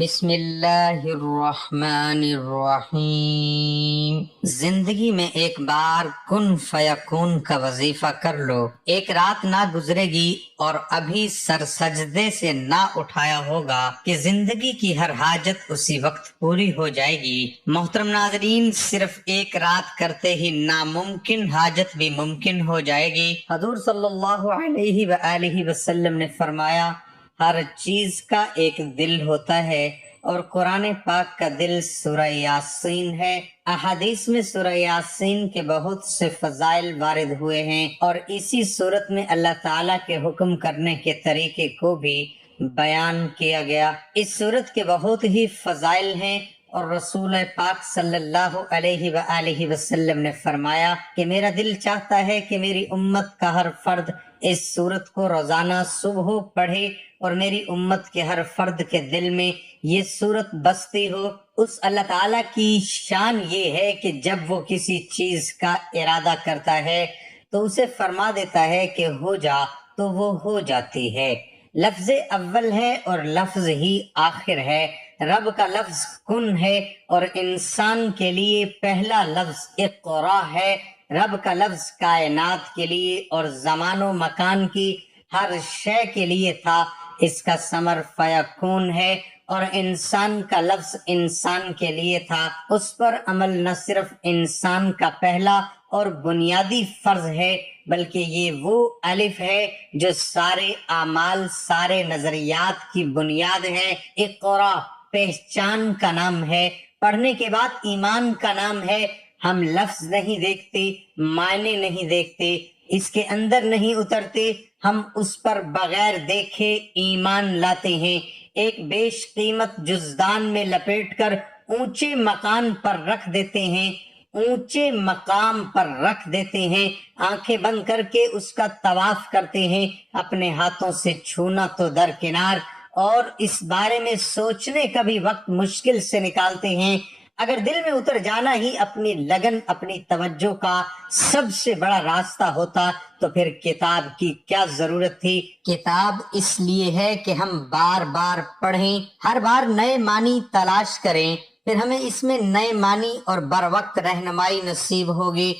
بسم اللہ الرحمن الرحیم۔ زندگی میں ایک بار کن فیکون کا وظیفہ کر لو، ایک رات نہ گزرے گی اور ابھی سر سجدے سے نہ اٹھایا ہوگا کہ زندگی کی ہر حاجت اسی وقت پوری ہو جائے گی۔ محترم ناظرین، صرف ایک رات کرتے ہی ناممکن حاجت بھی ممکن ہو جائے گی۔ حضور صلی اللہ علیہ وآلہ وسلم نے فرمایا، ہر چیز کا ایک دل ہوتا ہے اور قرآن پاک کا دل سورہ یاسین ہے۔ احادیث میں سورہ یاسین کے بہت سے فضائل وارد ہوئے ہیں اور اسی صورت میں اللہ تعالیٰ کے حکم کرنے کے طریقے کو بھی بیان کیا گیا۔ اس صورت کے بہت ہی فضائل ہیں اور رسول پاک صلی اللہ علیہ وآلہ وسلم نے فرمایا کہ میرا دل چاہتا ہے کہ میری امت کا ہر فرد اس صورت کو روزانہ صبح پڑھے اور میری امت کے ہر فرد کے دل میں یہ صورت بستی ہو۔ اس اللہ تعالیٰ کی شان یہ ہے کہ جب وہ کسی چیز کا ارادہ کرتا ہے تو اسے فرما دیتا ہے کہ ہو جا تو وہ ہو جاتی ہے۔ لفظ اول ہے اور لفظ ہی آخر ہے۔ رب کا لفظ کن ہے اور انسان کے لیے پہلا لفظ اقرا ہے۔ رب کا لفظ کائنات کے لیے اور زمان و مکان کی ہر شے کے لیے تھا، اس کا ثمر فیکون ہے، اور انسان کا لفظ انسان کے لیے تھا۔ اس پر عمل نہ صرف انسان کا پہلا اور بنیادی فرض ہے بلکہ یہ وہ الف ہے جو سارے اعمال، سارے نظریات کی بنیاد ہے۔ اقرا پہچان کا نام ہے، پڑھنے کے بعد ایمان کا نام ہے۔ ہم لفظ نہیں دیکھتے، معنی نہیں دیکھتے، اس کے اندر نہیں اترتے، ہم اس پر بغیر دیکھے ایمان لاتے ہیں۔ ایک بیش قیمت جزدان میں لپیٹ کر اونچے مقام پر رکھ دیتے ہیں، اونچے مقام پر رکھ دیتے ہیں، آنکھیں بند کر کے اس کا طواف کرتے ہیں، اپنے ہاتھوں سے چھونا تو درکنار اور اس بارے میں سوچنے کا بھی وقت مشکل سے نکالتے ہیں۔ اگر دل میں اتر جانا ہی اپنی لگن، اپنی توجہ کا سب سے بڑا راستہ ہوتا تو پھر کتاب کی کیا ضرورت تھی؟ کتاب اس لیے ہے کہ ہم بار بار پڑھیں، ہر بار نئے معنی تلاش کریں، پھر ہمیں اس میں نئے معنی اور بروقت رہنمائی نصیب ہوگی۔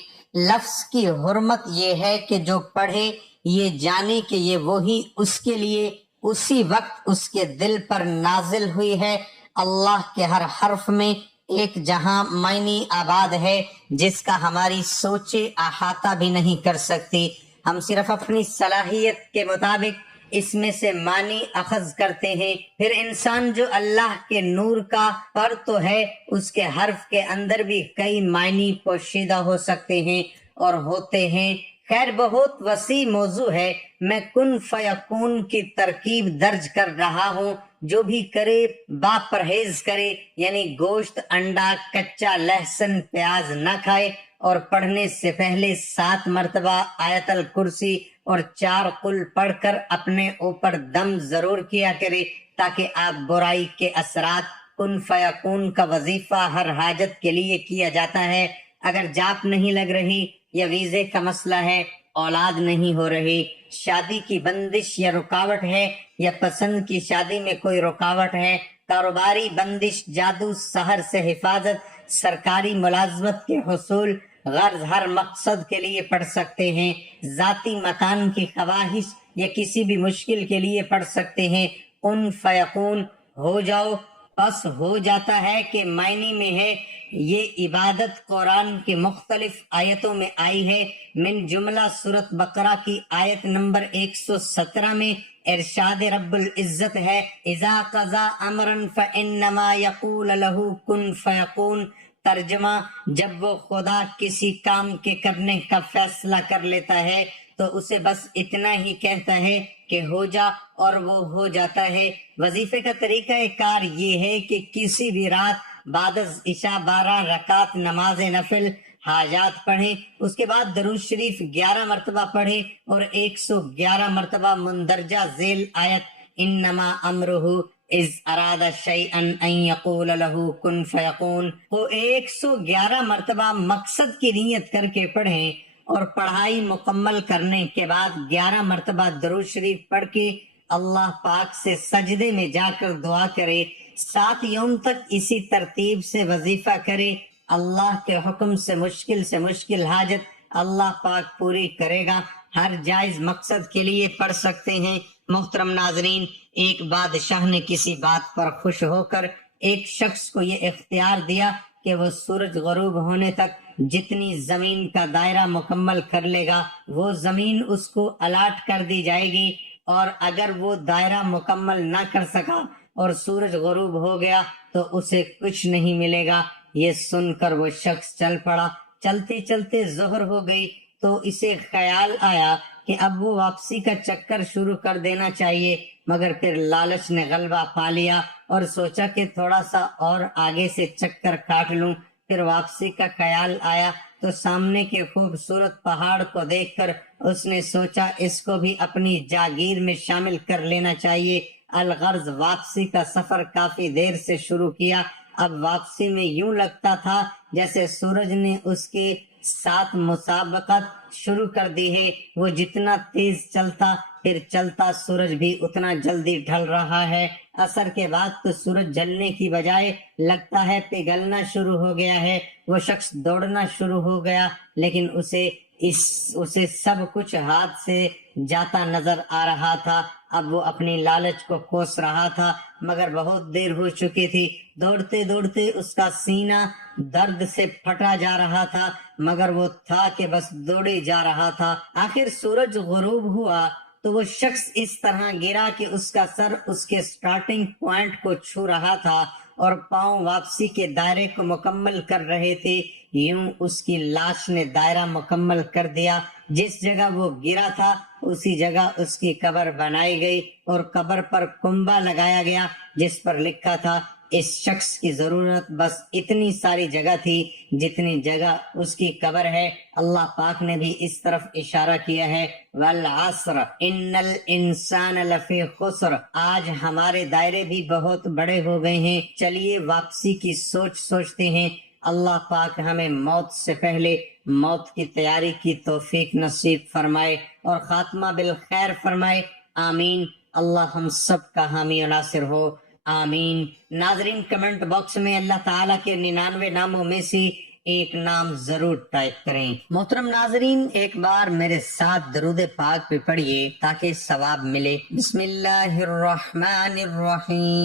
لفظ کی حرمت یہ ہے کہ جو پڑھے یہ جانے کہ یہ وہی اس کے لیے اسی وقت اس کے دل پر نازل ہوئی ہے۔ اللہ کے ہر حرف میں ایک جہاں معنی آباد ہے جس کا ہماری سوچیں احاطہ بھی نہیں کر سکتی۔ ہم صرف اپنی صلاحیت کے مطابق اس میں سے معنی اخذ کرتے ہیں۔ پھر انسان جو اللہ کے نور کا پر تو ہے، اس کے حرف کے اندر بھی کئی معنی پوشیدہ ہو سکتے ہیں اور ہوتے ہیں۔ خیر، بہت وسیع موضوع ہے، میں کن فیکون کی ترکیب درج کر رہا ہوں۔ جو بھی کرے با پرہیز کرے، یعنی گوشت، انڈا، کچا لہسن، پیاز نہ کھائے اور پڑھنے سے پہلے 7 مرتبہ آیت الکرسی اور 4 قل پڑھ کر اپنے اوپر دم ضرور کیا کرے تاکہ آپ برائی کے اثرات۔ کن فیکون کا وظیفہ ہر حاجت کے لیے کیا جاتا ہے۔ اگر جاپ نہیں لگ رہی یا ویزے کا مسئلہ ہے، اولاد نہیں ہو رہی، شادی کی بندش یا رکاوٹ ہے، یا پسند کی شادی میں کوئی رکاوٹ ہے، کاروباری بندش، جادو، سحر سے حفاظت، سرکاری ملازمت کے حصول، غرض ہر مقصد کے لیے پڑھ سکتے ہیں۔ ذاتی مکان کی خواہش یا کسی بھی مشکل کے لیے پڑھ سکتے ہیں۔ کن فیکون ہو جاؤ، بس ہو جاتا ہے کہ معنی میں ہے۔ یہ عبادت قرآن کے مختلف آیتوں میں آئی ہے، من جملہ سورۃ بقرہ کی آیت نمبر 117 میں ارشاد رب العزت ہے، اذا قضا امرا فانما یقول له کن فیکون۔ ترجمہ، جب وہ خدا کسی کام کے کرنے کا فیصلہ کر لیتا ہے تو اسے بس اتنا ہی کہتا ہے کہ ہو جا اور وہ ہو جاتا ہے۔ وظیفے کا طریقہ کار یہ ہے کہ کسی بھی رات بعد از عشاء 12 رکعت نماز نفل حاجات پڑھیں، اس کے بعد درود شریف 11 مرتبہ پڑھیں اور 111 مرتبہ مندرجہ ذیل آیت انما امرہ اذ اراد شیئا ان یقول له کن فیکون کو 111 مرتبہ مقصد کی نیت کر کے پڑھیں، اور پڑھائی مکمل کرنے کے بعد 11 مرتبہ درود شریف پڑھ کے اللہ پاک سے سجدے میں جا کر دعا کرے 7 یوم تک اسی ترتیب سے وظیفہ کرے، اللہ کے حکم سے مشکل حاجت اللہ پاک پوری کرے گا۔ ہر جائز مقصد کے لیے پڑھ سکتے ہیں۔ محترم ناظرین، ایک بادشاہ نے کسی بات پر خوش ہو کر ایک شخص کو یہ اختیار دیا کہ وہ سورج غروب ہونے تک جتنی زمین کا دائرہ مکمل کر لے گا وہ زمین اس کو الاٹ کر دی جائے گی، اور اگر وہ دائرہ مکمل نہ کر سکا اور سورج غروب ہو گیا تو اسے کچھ نہیں ملے گا۔ یہ سن کر وہ شخص چل پڑا۔ چلتے چلتے ظہر ہو گئی تو اسے خیال آیا کہ اب وہ واپسی کا چکر شروع کر دینا چاہیے، مگر پھر لالچ نے غلبہ پا لیا اور سوچا کہ تھوڑا سا اور آگے سے چکر کاٹ لوں۔ پھر واپسی کا خیال آیا تو سامنے کے خوبصورت پہاڑ کو دیکھ کر اس نے سوچا اس کو بھی اپنی جاگیر میں شامل کر لینا چاہیے۔ الغرض واپسی کا سفر کافی دیر سے شروع کیا۔ اب واپسی میں یوں لگتا تھا جیسے سورج نے اس کے ساتھ مسابقت شروع کر دی ہے۔ وہ جتنا تیز چلتا پھر چلتا سورج بھی اتنا جلدی ڈھل رہا ہے۔ عصر کے بعد تو سورج جلنے کی بجائے لگتا ہے پگھلنا شروع ہو گیا ہے۔ وہ شخص دوڑنا شروع ہو گیا لیکن اسے سب کچھ ہاتھ سے جاتا نظر آ رہا تھا۔ اب وہ اپنی لالچ کو کوس رہا تھا مگر بہت دیر ہو چکی تھی۔ دوڑتے دوڑتے اس کا سینہ درد سے پھٹا جا رہا تھا مگر وہ تھا کہ بس دوڑے جا رہا تھا۔ آخر سورج غروب ہوا تو وہ شخص اس طرح گرا کہ اس کا سر اس کے سٹارٹنگ پوائنٹ کو چھو رہا تھا اور پاؤں واپسی کے دائرے کو مکمل کر رہے تھے۔ یوں اس کی لاش نے دائرہ مکمل کر دیا۔ جس جگہ وہ گرا تھا اسی جگہ اس کی قبر بنائی گئی اور قبر پر کنبہ لگایا گیا جس پر لکھا تھا اس شخص کی ضرورت بس اتنی ساری جگہ تھی جتنی جگہ اس کی قبر ہے۔ اللہ پاک نے بھی اس طرف اشارہ کیا ہے، والعصر ان الانسان لفی خسر۔ آج ہمارے دائرے بھی بہت بڑے ہو گئے ہیں، چلیے واپسی کی سوچتے ہیں۔ اللہ پاک ہمیں موت سے پہلے موت کی تیاری کی توفیق نصیب فرمائے اور خاتمہ بالخیر فرمائے، آمین۔ اللہ ہم سب کا حامی و ناصر ہو، آمین۔ ناظرین، کمنٹ باکس میں اللہ تعالیٰ کے 99 ناموں میں سے ایک نام ضرور ٹائپ کریں۔ محترم ناظرین، ایک بار میرے ساتھ درود پاک پہ پڑھیے تاکہ ثواب ملے۔ بسم اللہ الرحمن الرحیم۔